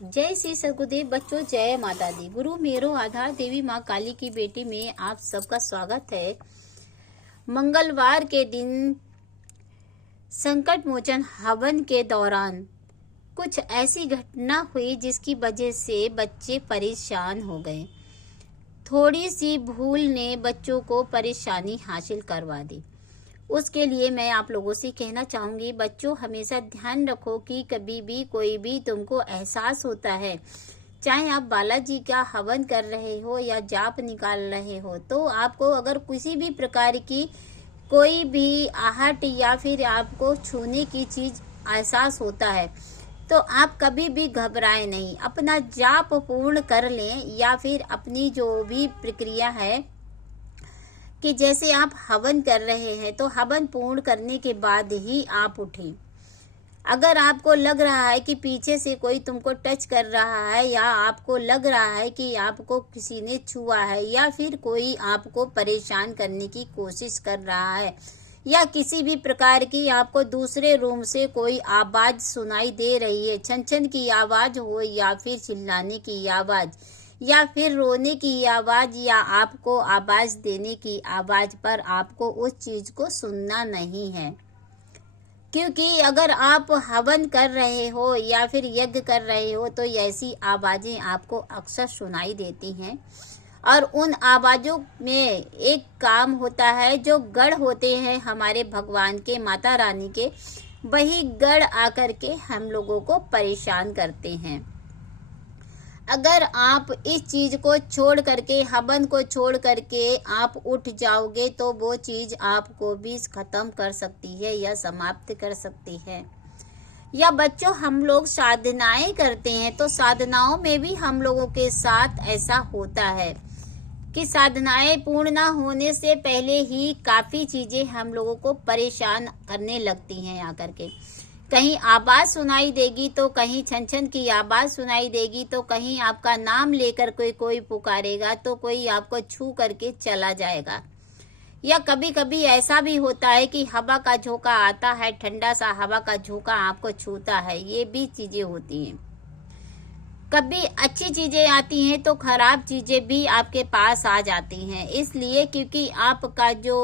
जय श्री सद्गुरुदेव। बच्चों, जय माता दी। गुरु मेरो आधार देवी माँ काली की बेटी में आप सबका स्वागत है। मंगलवार के दिन संकट मोचन हवन के दौरान कुछ ऐसी घटना हुई जिसकी वजह से बच्चे परेशान हो गए। थोड़ी सी भूल ने बच्चों को परेशानी हासिल करवा दी। उसके लिए मैं आप लोगों से कहना चाहूँगी, बच्चों हमेशा ध्यान रखो कि कभी भी कोई भी तुमको एहसास होता है, चाहे आप बालाजी का हवन कर रहे हो या जाप निकाल रहे हो, तो आपको अगर किसी भी प्रकार की कोई भी आहट या फिर आपको छूने की चीज़ एहसास होता है तो आप कभी भी घबराएं नहीं। अपना जाप पूर्ण कर लें या फिर अपनी जो भी प्रक्रिया है कि जैसे आप हवन कर रहे हैं तो हवन पूर्ण करने के बाद ही आप उठें। अगर आपको लग रहा है कि पीछे से कोई तुमको टच कर रहा है या आपको लग रहा है कि आपको किसी ने छुआ है या फिर कोई आपको परेशान करने की कोशिश कर रहा है या किसी भी प्रकार की आपको दूसरे रूम से कोई आवाज़ सुनाई दे रही है, छन छन की आवाज़ हो या फिर चिल्लाने की आवाज़ या फिर रोने की आवाज़ या आपको आवाज़ देने की आवाज़, पर आपको उस चीज़ को सुनना नहीं है। क्योंकि अगर आप हवन कर रहे हो या फिर यज्ञ कर रहे हो तो ऐसी आवाज़ें आपको अक्सर सुनाई देती हैं और उन आवाज़ों में एक काम होता है, जो गढ़ होते हैं हमारे भगवान के, माता रानी के, वही गढ़ आकर के हम लोगों को परेशान करते हैं। अगर आप इस चीज़ को छोड़ करके, हवन को छोड़ करके आप उठ जाओगे तो वो चीज़ आपको भी ख़त्म कर सकती है या समाप्त कर सकती है। या बच्चों, हम लोग साधनाएं करते हैं तो साधनाओं में भी हम लोगों के साथ ऐसा होता है कि साधनाएं पूर्ण ना होने से पहले ही काफ़ी चीज़ें हम लोगों को परेशान करने लगती हैं। आकर के कहीं आवाज़ सुनाई देगी तो कहीं छन छन की आवाज़ सुनाई देगी, तो कहीं आपका नाम लेकर कोई पुकारेगा तो कोई आपको छू करके चला जाएगा। या कभी कभी ऐसा भी होता है कि हवा का झोंका आता है, ठंडा सा हवा का झोंका आपको छूता है। ये भी चीज़ें होती हैं। कभी अच्छी चीज़ें आती हैं तो खराब चीज़ें भी आपके पास आ जाती हैं, इसलिए क्योंकि आपका जो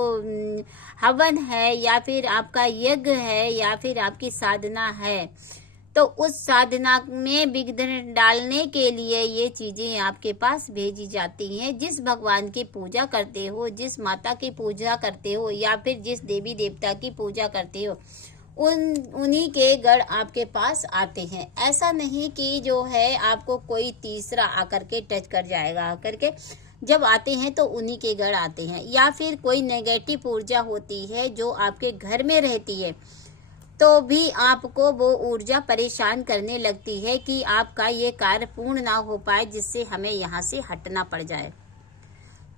हवन है या फिर आपका यज्ञ है या फिर आपकी साधना है, तो उस साधना में विघ्न डालने के लिए ये चीज़ें आपके पास भेजी जाती हैं। जिस भगवान की पूजा करते हो, जिस माता की पूजा करते हो या फिर जिस देवी देवता की पूजा करते हो, उन्हीं के गढ़ आपके पास आते हैं। ऐसा नहीं कि जो है आपको कोई तीसरा आकर के टच कर जाएगा। आकर के जब आते हैं तो उन्हीं के गढ़ आते हैं। या फिर कोई नेगेटिव ऊर्जा होती है जो आपके घर में रहती है तो भी आपको वो ऊर्जा परेशान करने लगती है कि आपका ये कार्य पूर्ण ना हो पाए, जिससे हमें यहाँ से हटना पड़ जाए।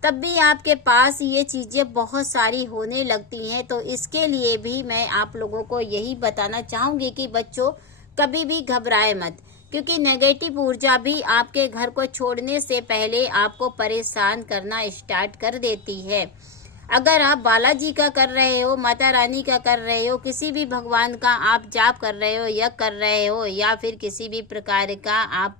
तब भी आपके पास ये चीज़ें बहुत सारी होने लगती हैं। तो इसके लिए भी मैं आप लोगों को यही बताना चाहूँगी कि बच्चों कभी भी घबराए मत, क्योंकि नेगेटिव ऊर्जा भी आपके घर को छोड़ने से पहले आपको परेशान करना स्टार्ट कर देती है। अगर आप बालाजी का कर रहे हो, माता रानी का कर रहे हो, किसी भी भगवान का आप जाप कर रहे हो, यज्ञ कर रहे हो या फिर किसी भी प्रकार का आप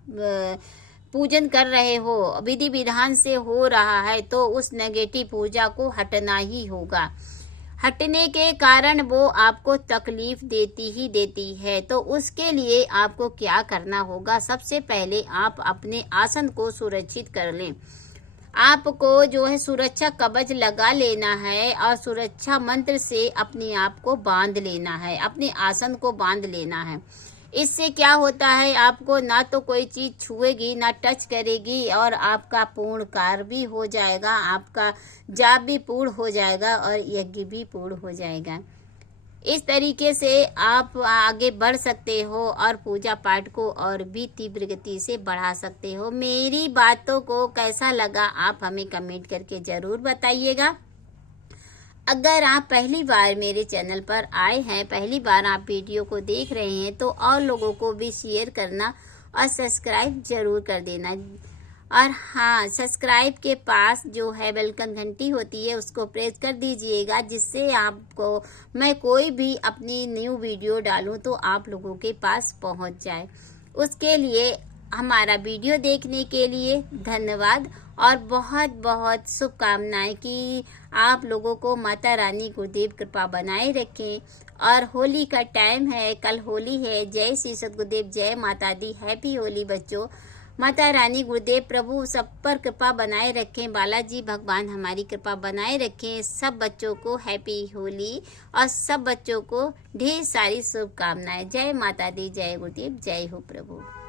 पूजन कर रहे हो, विधि विधान से हो रहा है, तो उस नेगेटिव ऊर्जा को हटना ही होगा। हटने के कारण वो आपको तकलीफ देती ही देती है। तो उसके लिए आपको क्या करना होगा, सबसे पहले आप अपने आसन को सुरक्षित कर लें। आपको जो है सुरक्षा कवच लगा लेना है और सुरक्षा मंत्र से अपने आप को बांध लेना है, अपने आसन को बांध लेना है। इससे क्या होता है, आपको ना तो कोई चीज़ छुएगी ना टच करेगी और आपका पूर्ण कार्य भी हो जाएगा, आपका जाप भी पूर्ण हो जाएगा और यज्ञ भी पूर्ण हो जाएगा। इस तरीके से आप आगे बढ़ सकते हो और पूजा पाठ को और भी तीव्र गति से बढ़ा सकते हो। मेरी बातों को कैसा लगा आप हमें कमेंट करके ज़रूर बताइएगा। अगर आप पहली बार मेरे चैनल पर आए हैं, पहली बार आप वीडियो को देख रहे हैं, तो और लोगों को भी शेयर करना और सब्सक्राइब जरूर कर देना। और हाँ, सब्सक्राइब के पास जो है बेलकन घंटी होती है उसको प्रेस कर दीजिएगा, जिससे आपको मैं कोई भी अपनी न्यू वीडियो डालूं तो आप लोगों के पास पहुंच जाए। उसके लिए हमारा वीडियो देखने के लिए धन्यवाद और बहुत बहुत शुभकामनाएं कि आप लोगों को माता रानी गुरुदेव कृपा बनाए रखें। और होली का टाइम है, कल होली है। जय श्री सद्गुरुदेव, जय माता दी, हैप्पी होली बच्चों। माता रानी गुरुदेव प्रभु सब पर कृपा बनाए रखें। बालाजी भगवान हमारी कृपा बनाए रखें। सब बच्चों को हैप्पी होली और सब बच्चों को ढेर सारी शुभकामनाएं। जय माता दी, जय गुरुदेव, जय हो प्रभु।